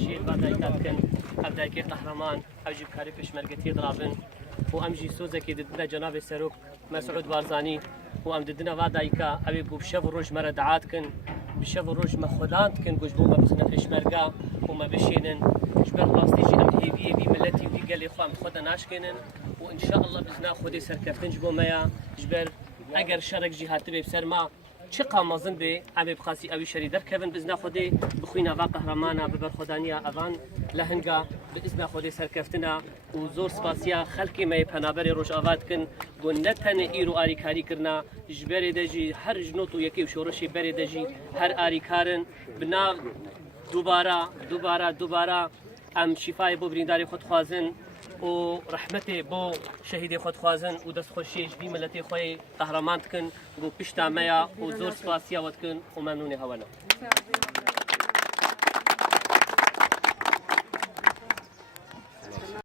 الشيء بعد كاتكن أبدأ كي قهرمان أجيب كاري بشمركتي ضرابن وأمجي سوزكي ضدنا جناب السروك مسعود بارزاني وأم ضدنا بعد أبي بشوف الرج مرة دعاتكن بشوف الرج ما خدانتكن جوجبو ما بخنا إشمركا وما بشينن جبر راستيجي أم هيفي بي ملتي في قال إخوان خدا ناشكنن وإن شاء الله بزنا خدي سركفتن جبو مايا جبر أجر شرك جهات تبي بسر ما چقا مازن به عمی بخاسی اوی شری در کردن بزنا خودی بخوینا و قهرمانا ببر خدانیا اوان لهنگا بزنا خودی سرکفتنا و زور سپاسیا خلکی می پنابر روش آواد کن گندتن ایرو آریکاری کرنا جبر دجی هر جنوت و یکی شورشی بر دجی هر آریکارن بنا دوباره ام شفای بو برینداری خود خوازن و رحمتي بو شهيدي خود خوازن و دست خوشيش بي ملتي خوي قهرمان تكن و پشتا ميا و زور سپاسيا وتكن و ممنوني هوانا